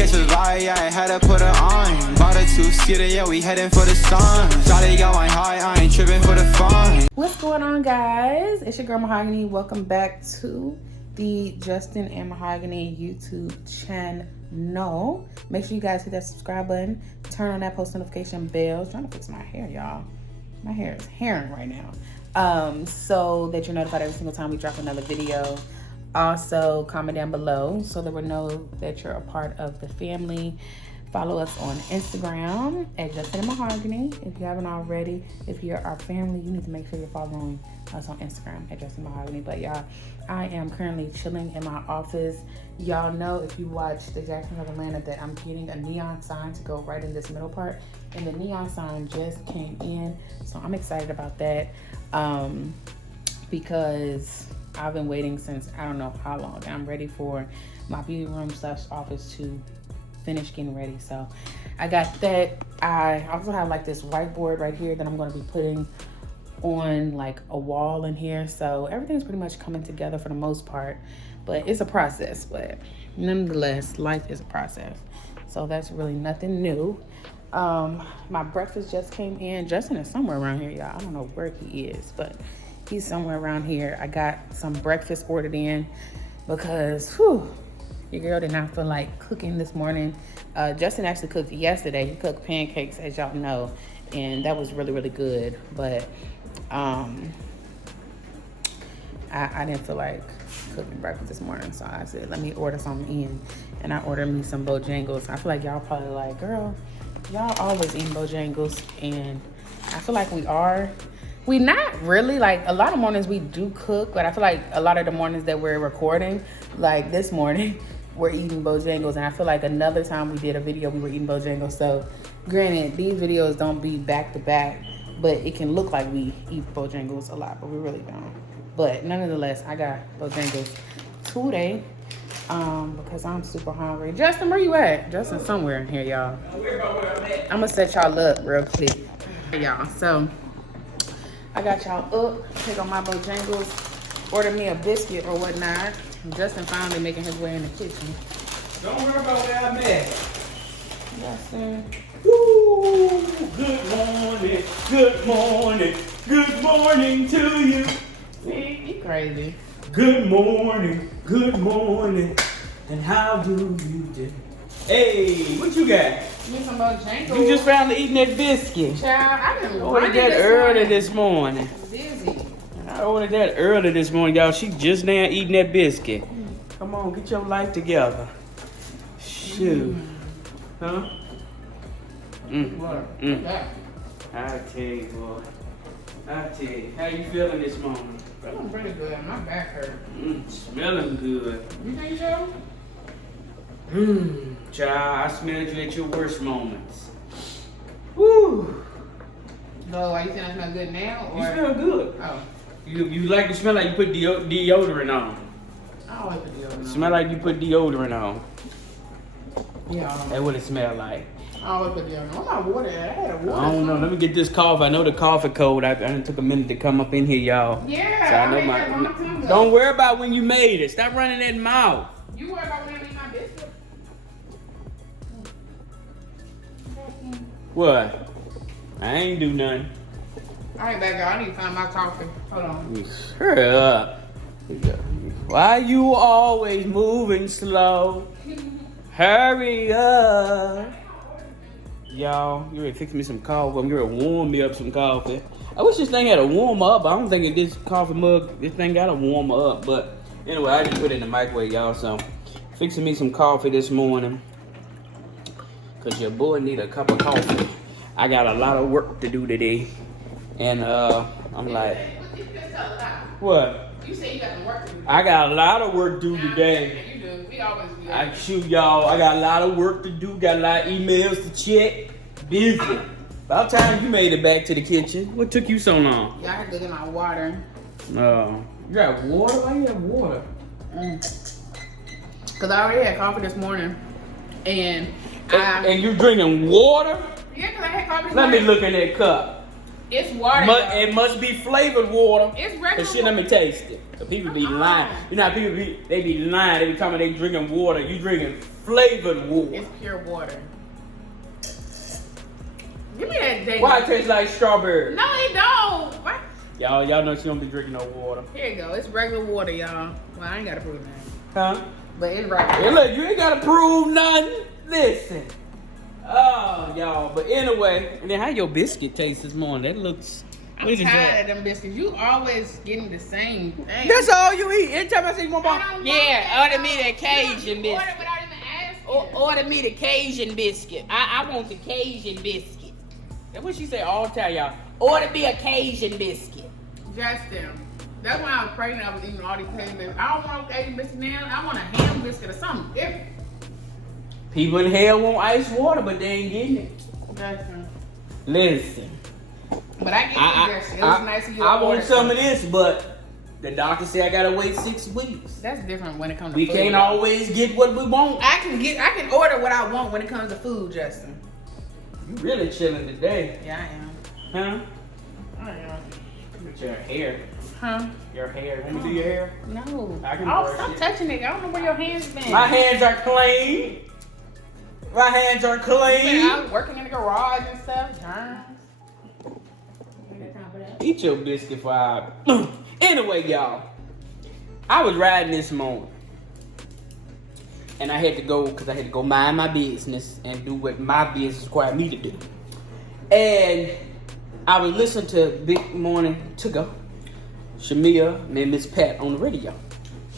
catch a vibe, yeah, I had to put her on. Bought a two-seater, yeah, we heading for the sun. Shawty got my high, I ain't tripping for the fun. What's going on, guys? It's your girl MaHogany. Welcome back to the Justin and MaHogany YouTube channel. Make sure you guys hit that subscribe button, turn on that post notification bell. I'm trying to fix my hair, y'all. My hair is herring right now. So that you're notified every single time we drop another video. Also, comment down below so that we know that you're a part of the family. Follow us on Instagram at Justin and MaHogany if you haven't already. If you're our family, you need to make sure you're following us on Instagram at Justin and MaHogany. But y'all, I am currently chilling in my office. Y'all know if you watch The Jacksons of Atlanta that I'm getting a neon sign to go right in this middle part. And the neon sign just came in. So I'm excited about that because I've been waiting since I don't know how long. I'm ready for my beauty room / office to finish getting ready. So I got that. I also have like this whiteboard right here that I'm going to be putting on like a wall in here. So everything's pretty much coming together for the most part, but it's a process. But nonetheless, life is a process. So that's really nothing new. My breakfast just came in. Justin is somewhere around here, y'all. I don't know where he is, but he's somewhere around here. I got some breakfast ordered in because your girl did not feel like cooking this morning. Justin actually cooked yesterday. He cooked pancakes, as y'all know, and that was really, really good. But I didn't feel like cooking breakfast this morning, so I said, let me order something in. And I ordered me some Bojangles. I feel like y'all probably like, girl, y'all always eating Bojangles, and I feel like we are. We not really, like a lot of mornings we do cook, but I feel like a lot of the mornings that we're recording, like this morning, we're eating Bojangles, and I feel like another time we did a video, we were eating Bojangles. So granted, these videos don't be back to back, but it can look like we eat Bojangles a lot, but we really don't. But nonetheless, I got Bojangles today because I'm super hungry. Justin, where you at? Justin somewhere in here, y'all. I'm gonna set y'all up real quick, y'all. So I got y'all up. Take on my Bojangles. Order me a biscuit or whatnot. Justin finally making his way in the kitchen. Don't worry about where I'm at. Justin. Woo! Good morning, good morning, good morning to you. See, you crazy. Good morning, and how do you do? Hey, what you got? Give me some Bojangles. You just found eating that biscuit. Child, I didn't ordered that early this morning. Busy. I ordered that early this morning, y'all. She just now eating that biscuit. Come on, get your life together. Shoot. Huh? Yeah. I tell you, boy. I tell you. How you feeling this morning? Feeling pretty good. My back hurt. Smelling good. You think so? Child, I smelled you at your worst moments. Woo. No, are you saying I smell good now? Or? You smell good. Oh. You like to smell like you put deodorant on. I always put deodorant on. Smell like you put deodorant on. Yeah. That's what it smelled like. I always put deodorant on. Where's my water at? I had a water. I don't know. Let me get this cough. I know the cough code. I took a minute to come up in here, y'all. Yeah. So I know made that long time ago. Don't worry about when you made it. Stop running that mouth. You worry about when I make my biscuit. What? I ain't do nothing. All right, back girl. I need to find my coffee. Hold on. Hurry up. Why you always moving slow? Hurry up. Y'all, you ready to fix me some coffee? I'm gonna warm me up some coffee. I wish this thing had a warmer up. I don't think this coffee mug, this thing got a warmer up. But anyway, I just put it in the microwave, y'all. So fixing me some coffee this morning. Cause your boy need a cup of coffee. I got a lot of work to do today. And I'm like, what? You say you got some work to do. I got a lot of work to do today. You do. We always do. I shoot y'all. I got a lot of work to do. Got a lot of emails to check. Busy. About time you made it back to the kitchen. What took you so long? Yeah, I had to get my water. You got water? Why you have water? Cause I already had coffee this morning, and you're drinking water? Yeah, cause I had coffee this Let morning. me look in that cup. It's water. It must be flavored water. It's regular. Cause shit, let me taste it. The people be lying. You know how people they be lying. They be talking about they drinking water. You drinking flavored water. It's pure water. Give me that day. Why it tastes like strawberry? No, it don't. What? Y'all know she don't be drinking no water. Here you go. It's regular water, y'all. Well, I ain't gotta prove that. Huh? But it's regular. Hey, look, you ain't gotta prove nothing. Listen. Oh, y'all. But anyway, and then how your biscuit taste this morning? That looks. I'm tired of them biscuits. You always getting the same thing. That's all you eat. Anytime I see you want Yeah, order me the Cajun biscuit. Order without even asking. Order me the Cajun biscuit. I want the Cajun biscuit. That's what she say all the time, y'all. Order me a Cajun biscuit. Justin. That's why I was pregnant. I was eating all these Cajun biscuits. I don't want a Cajun biscuit now. I want a ham biscuit or something different. People in hell want ice water, but they ain't getting it. Justin. Listen. But I get it, Justin. It was nice of you. I want some of this, but the doctor said I gotta wait 6 weeks. That's different when it comes to We food. can't always get what we want. I can order what I want when it comes to food, Justin. You really chilling today. Yeah, I am. Huh? I am. Look at your hair. Huh? Your hair. Let me do your hair. No. I can Oh, brush stop it. touching it. I don't know where your hands been. My hands are clean. My hands are Been clean. out working in the garage and stuff. Germs. Ain't got time for that. Eat your biscuit for I. Anyway, y'all. I was riding this morning. And I had to go because I had to go mind my business and do what my business required me to do. And I was listening to Big Morning to Go, Shamia and Miss Pat on the radio.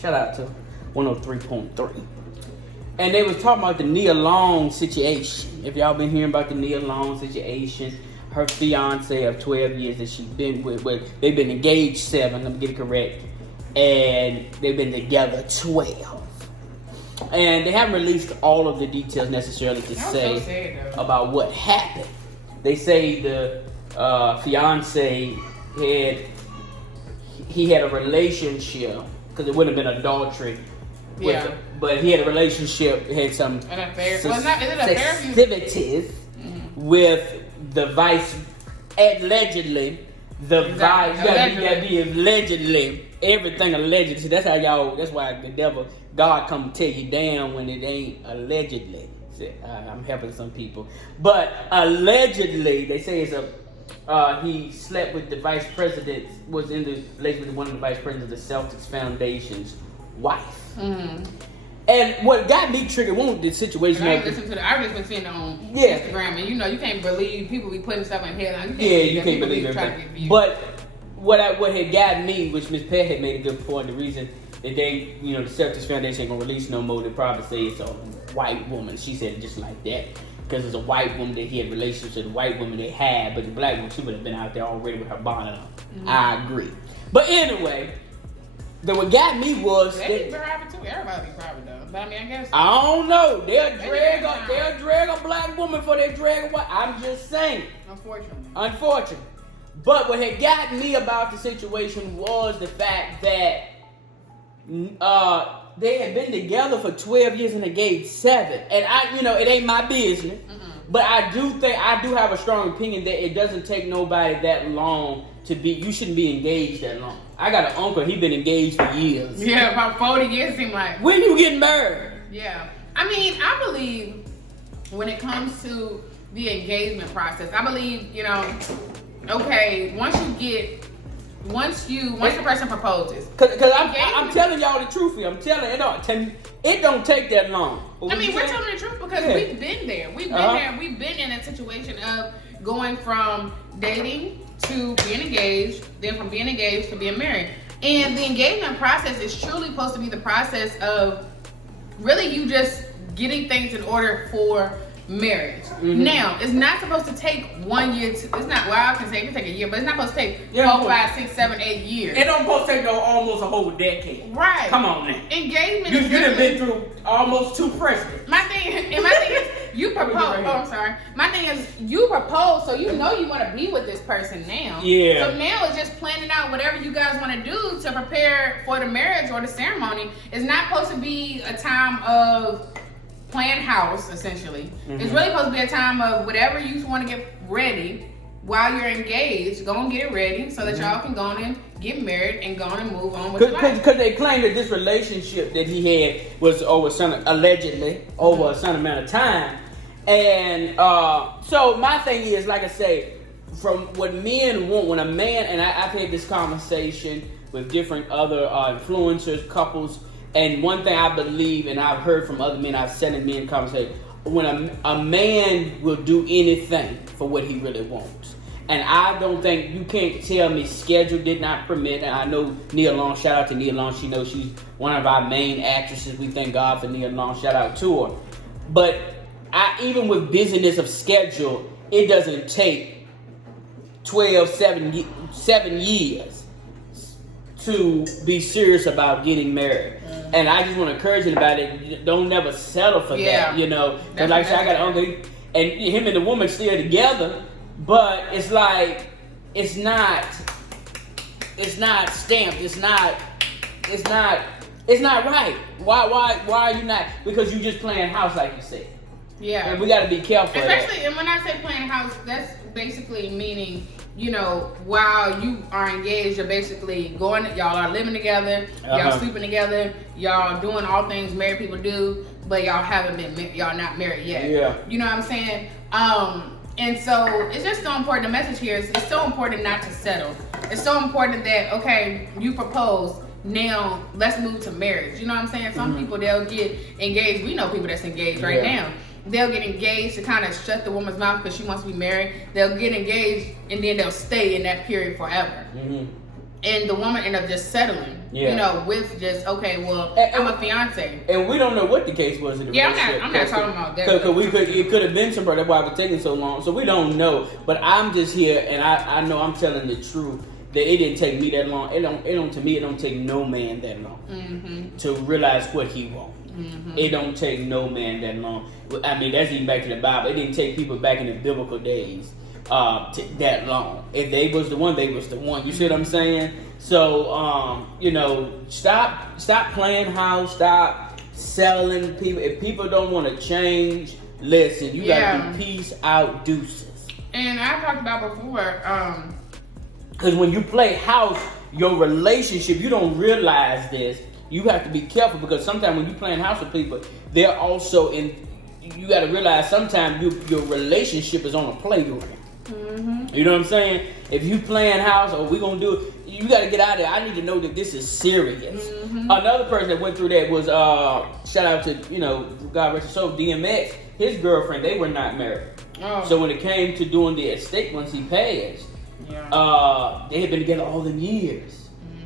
Shout out to 103.3. And they was talking about the Nia Long situation. If y'all been hearing about the Nia Long situation, her fiance of 12 years that she's been with, they've been engaged 7, let me get it correct, and they've been together 12. And they haven't released all of the details necessarily to say about what happened. They say the fiance had a relationship, because it wouldn't have been adultery. Yeah. But he had a relationship, had some An affair. Well, is it an affair? festivities with the vice, allegedly. Allegedly. Everything allegedly. See, that's how y'all, that's why the devil, God come tell you down when it ain't allegedly. See, I'm helping some people. But allegedly, they say it's he slept with the vice president, was in the relationship with one of the vice presidents of the Celtics Foundation's wife. Mm-hmm. And what got me triggered, one the situation. I've just been seeing it on Instagram, and you can't believe people be putting stuff in headlines. You can't believe it. But what had got me, which Miss Pat had made a good point, the reason that they, the Celtics Foundation ain't gonna release no more, they probably say it's a white woman. She said it just like that. Because it's a white woman that he had relationships with, a white woman they had, but the black woman, she would have been out there already with her bonnet on. Mm-hmm. I agree. But anyway, what got me was they be private too. Everybody be private though. But I mean, I guess I don't know. They'll drag a black woman for they drag a white. I'm just saying. Unfortunately. But what had got me about the situation was the fact that they had been together for 12 years and engaged 7. And it ain't my business. Mm-mm. But I do have a strong opinion that it doesn't take nobody that long you shouldn't be engaged that long. I got an uncle, he been engaged for years. Yeah, about 40 years seem like. When you getting married? Yeah. I mean, I believe when it comes to the engagement process, I believe, okay, once the person proposes. Cause I'm telling y'all the truth here. I'm telling it don't take that long. I mean, we're telling the truth because we've been there. We've been there. We've been in a situation of going from dating to being engaged, then from being engaged to being married. And the engagement process is truly supposed to be the process of really you just getting things in order for marriage. Mm-hmm. Now, it's not supposed to take 1 year. It's not. Well, I can say it can take a year, but it's not supposed to take 4, 5, 6, 7, 8 years. It don't supposed to take almost a whole decade. Right. Come on now. Engagement. You have been through almost 2 presidents. My thing is, you propose. I'm sorry. My thing is, you propose, so you know you want to be with this person now. Yeah. So now it's just planning out whatever you guys want to do to prepare for the marriage or the ceremony. It's not supposed to be a time of playing house, essentially. Mm-hmm. It's really supposed to be a time of whatever you want to get ready while you're engaged, go and get it ready so that y'all can go on and get married and go on and move on with your life. Because they claim that this relationship that he had was allegedly over a certain amount of time. And so my thing is, like I say, from what men want, when a man, and I've had this conversation with different other influencers, couples, and one thing I believe, and I've heard from other men, I've said in men conversation, when a man will do anything for what he really wants. And I don't think, you can't tell me schedule did not permit, and I know Nia Long, shout out to Nia Long, she knows she's one of our main actresses, we thank God for Nia Long, shout out to her. But even with busyness of schedule, it doesn't take 7 years to be serious about getting married. And I just want to encourage you about it. Don't never settle for that, you know. Because like I said, I got an uncle, and him and the woman still together, but it's like, it's not stamped. It's not right. Why are you not? Because you just playing house, like you said. Yeah. And we got to be careful. Especially, and when I say playing house, that's basically meaning, you know, while you are engaged, you're basically y'all are living together, y'all sleeping together, y'all doing all things married people do, but y'all y'all not married yet. Yeah. You know what I'm saying? And so it's just so important. The message here is, it's so important not to settle. It's so important that, okay, you propose, now let's move to marriage. You know what I'm saying? Some people, they'll get engaged. We know people that's engaged right now. They'll get engaged to kind of shut the woman's mouth because she wants to be married. They'll get engaged and then they'll stay in that period forever. And the woman end up just settling, you know, with just, okay, well, I'm a fiance. And we don't know what the case was in the relationship. I'm not talking about that. Because it could have been somebody, that's why it was taking so long. So we don't know. But I'm just here, and I know I'm telling the truth, that it didn't take me that long. To me, it don't take no man that long to realize what he wants. It don't take no man that long. I mean, that's even back to the Bible. It didn't take people back in the biblical days that long. If they was the one, they was the one. You see what I'm saying? So, you know, stop playing house. Stop selling people. If people don't want to change, listen, you got to be peace out, deuces. And I talked about before, because when you play house, your relationship, you don't realize this. You have to be careful, because sometimes when you playing house with people, they're also in. You got to realize sometimes your relationship is on a playground. You know what I'm saying? If you playing house, or we gonna do it, you got to get out of there. I need to know that this is serious. Another person that went through that was shout out to, you know, God rest his soul, DMX. His girlfriend, they were not married. So when it came to doing the estate once he passed, they had been together all them years.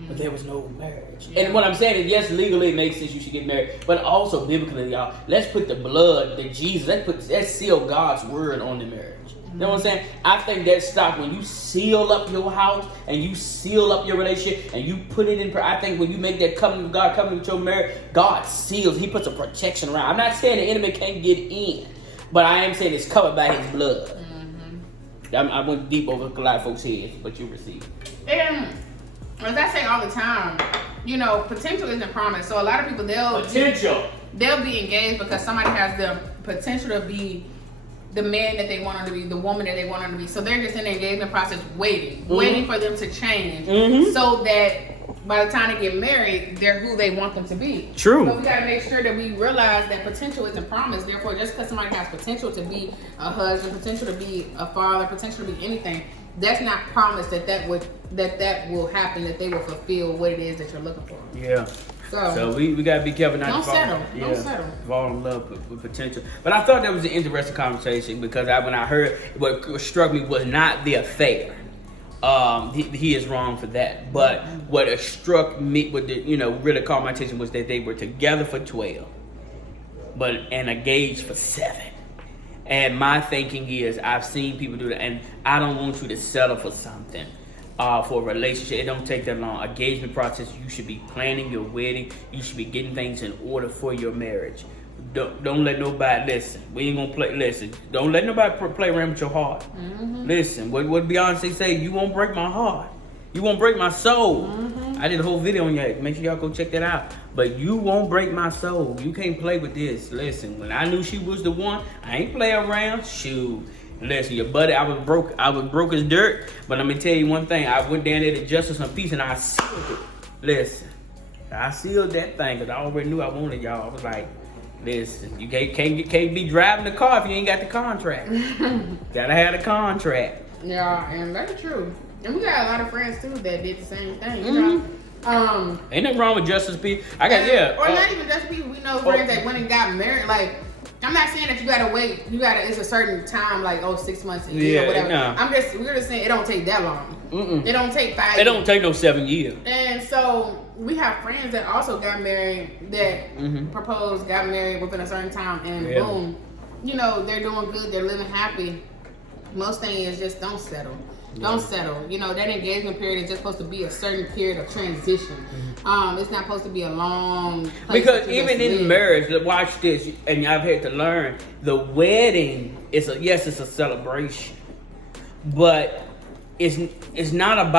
But there was no marriage. And what I'm saying is, yes, legally it makes sense you should get married, but also biblically, y'all, let's put the blood, the Jesus, let's seal God's word on the marriage. You know what I'm saying? I think that stops when you seal up your house and you seal up your relationship and you put it in prayer. I think when you make that covenant with God, covenant with your marriage, God seals. He puts a protection around. I'm not saying the enemy can't get in, but I am saying it's covered by his blood. I went deep over a lot of folks' heads, but you received. And as I say all the time, you know, potential isn't promised. So a lot of people, they'll be engaged because somebody has the potential to be the man that they want them to be, the woman that they want them to be. So they're just in the engagement process waiting for them to change, so that by the time they get married, they're who they want them to be. True. So we gotta make sure that we realize that potential isn't promised. Therefore, just because somebody has potential to be a husband, potential to be a father, potential to be anything, that's not promised that will happen, that they will fulfill what it is that you're looking for. Yeah. So we gotta be careful not to fall. Don't settle. Fall in love with potential. But I thought that was an interesting conversation, because when I heard, what struck me was not the affair. He is wrong for that. But what struck me, really caught my attention, was that they were together for 12, and engaged for 7. And my thinking is, I've seen people do that, and I don't want you to settle for something. For a relationship, it don't take that long. Engagement process, you should be planning your wedding. You should be getting things in order for your marriage. Don't let nobody, listen, we ain't gonna play, listen, don't let nobody play around with your heart. Listen, what Beyonce say, you won't break my heart. You won't break my soul. I did a whole video on that. Make sure y'all go check that out. But you won't break my soul. You can't play with this. Listen, when I knew she was the one, I ain't play around. Shoot. Listen, your buddy, I was broke as dirt, but let me tell you one thing. I went down there to Justice and Peace and I sealed it. Listen, I sealed that thing because I already knew I wanted y'all. I was like, listen, you can't be driving the car if you ain't got the contract. Gotta have the contract. Yeah, and that's true. And we got a lot of friends too that did the same thing. You know? Ain't nothing wrong with Justice Peace. Or not even Justice Peace. We know friends that went and got married. Like, I'm not saying that you gotta wait. It's a certain time, like 6 months, a year, or whatever. Nah. We're just saying it don't take that long. It don't take 5 years. It don't take no 7 years. And so we have friends that also got married that proposed, got married within a certain time, and boom, they're doing good. They're living happy. Most thing is just don't settle. Don't settle. That engagement period is just supposed to be a certain period of transition. It's not supposed to be a long place. Because even in marriage, watch this, and I've had to learn, the wedding is it's a celebration, but it's not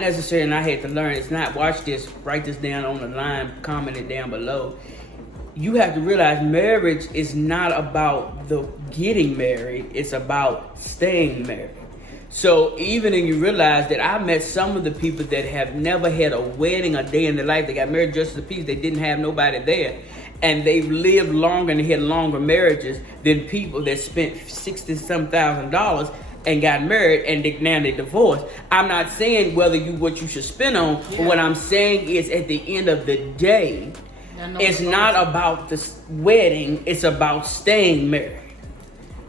necessary, and I had to learn, it's not, watch this, write this down on the line, comment it down below. You have to realize marriage is not about the getting married, it's about staying married. So even when you realize that I met some of the people that have never had a wedding a day in their life, they got married just to peace, they didn't have nobody there, and they've lived longer and had longer marriages than people that spent $60,000 and got married and now they divorced. I'm not saying what you should spend on, but what I'm saying is at the end of the day, it's not about the wedding, it's about staying married.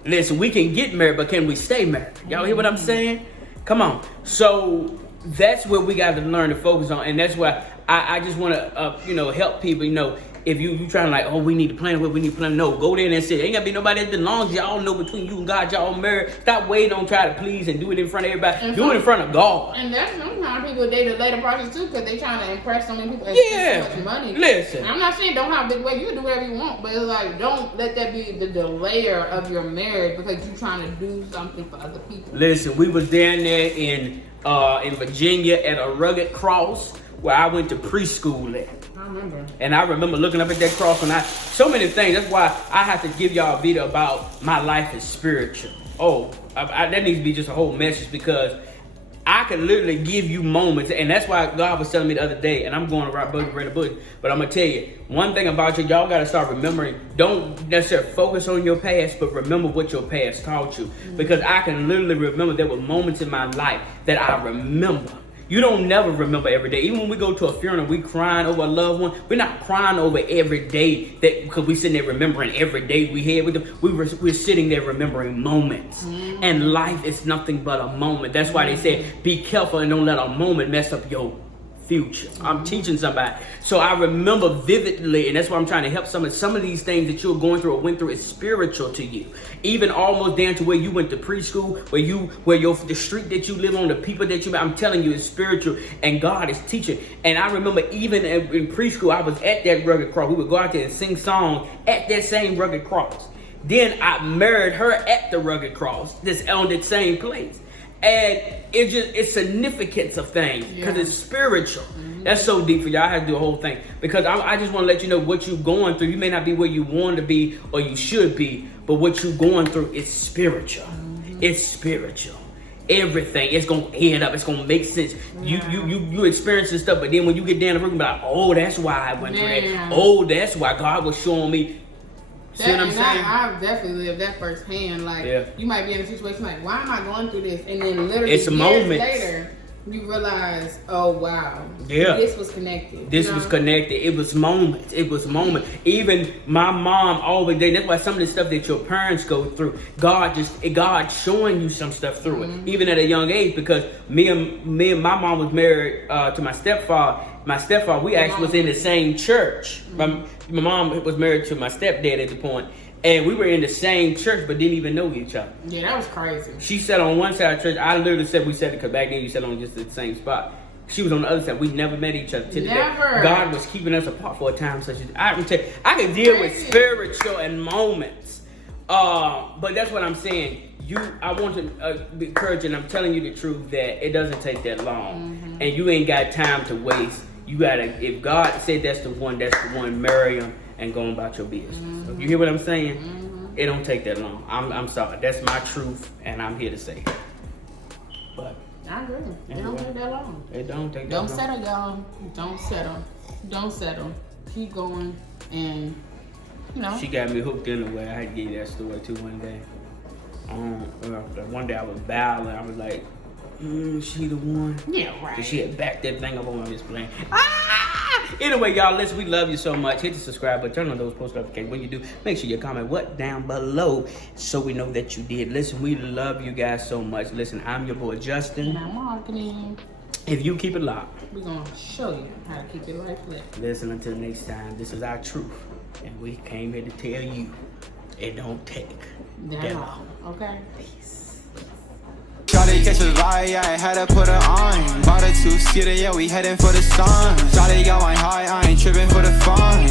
Listen, we can get married, but can we stay married? Y'all hear what I'm saying? Come on. So that's what we got to learn to focus on, and that's why I just want to, help people. If you trying to like, we need to plan what we need to plan. No, go there and say, ain't got to be nobody that belongs. Y'all know between you and God, y'all married. Stop waiting on try to please and do it in front of everybody. Do it in front of God. And that's sometimes people date the later process too, because they trying to impress so many people. So much money. Listen. And I'm not saying don't have a big weight. You can do whatever you want, but it's like don't let that be the delayer of your marriage because you're trying to do something for other people. Listen, we was down there in Virginia at a rugged cross where I went to preschool at. And I remember looking up at that cross and so many things. That's why I have to give y'all a video about my life is spiritual. That needs to be just a whole message because I can literally give you moments. And that's why God was telling me the other day, and I'm going to write the book, but I'm going to tell you, one thing about y'all got to start remembering, don't necessarily focus on your past, but remember what your past taught you. Because I can literally remember there were moments in my life that I remember. You don't never remember every day. Even when we go to a funeral, we crying over a loved one. We're not crying over every day because we sitting there remembering every day we had with them. We're sitting there remembering moments. And life is nothing but a moment. That's why they say, be careful and don't let a moment mess up your future. I'm teaching somebody. So I remember vividly, and that's why I'm trying to help some of these things that you're going through or went through is spiritual to you. Even almost down to where you went to preschool, the street that you live on, the people that you met, I'm telling you, it's spiritual, and God is teaching. And I remember even in preschool, I was at that rugged cross. We would go out there and sing songs at that same rugged cross. Then I married her at the rugged cross, on that same place. And it's significance of things because it's spiritual. That's so deep for y'all. I have to do a whole thing because I just want to let you know what you're going through. You may not be where you want to be or you should be, but what you're going through is spiritual. It's spiritual. Everything, it's gonna head up. It's gonna make sense. You experiencing stuff, but then when you get down the road, you're like, that's why I went through it. That's why God was showing me. See what I'm saying? I've definitely lived that firsthand. You might be in a situation like, why am I going through this? And then literally it's years later, you realize, oh wow, this was connected. This was connected. It was moments. Even my mom always did. That's why some of the stuff that your parents go through, God showing you some stuff through it, even at a young age. Because me and my mom was married to my stepfather. My stepfather, we actually was in the same church. My mom was married to my stepdad at the point, and we were in the same church, but didn't even know each other. Yeah, that was crazy. She sat on one side of the church. I literally said we sat because back then you sat on just the same spot. She was on the other side. We never met each other till today. God was keeping us apart for a time such as I can deal with spiritual and moments, but that's what I'm saying. I want to be encouraging. I'm telling you the truth that it doesn't take that long, and you ain't got time to waste. You gotta, if God said that's the one, marry him and go about your business. So you hear what I'm saying? It don't take that long. I'm sorry. That's my truth, and I'm here to say it. But I agree. It don't take that long. It don't take that Don't long. settle, y'all. Don't settle. Don't settle. Keep going, and you know. She got me hooked in the way. I had to give you that story too one day. One day I was battling. I was like, she the one. Yeah, right. Cause she had backed that thing up on this plane. Anyway, y'all, listen, we love you so much. Hit the subscribe button, turn on those post notifications. When you do, make sure you comment what down below so we know that you did. Listen, we love you guys so much. Listen, I'm your boy Justin. And I'm MaHogany. If you keep it locked, We're gonna show you how to keep your life lit. listen, until next time, this is our truth. And we came here to tell you it don't take that long. Okay? Peace. Shawty catch a vibe, yeah, I had to put her on. Bought a two-seater, yeah, we heading for the sun. Shawty got my high, I ain't tripping for the fun.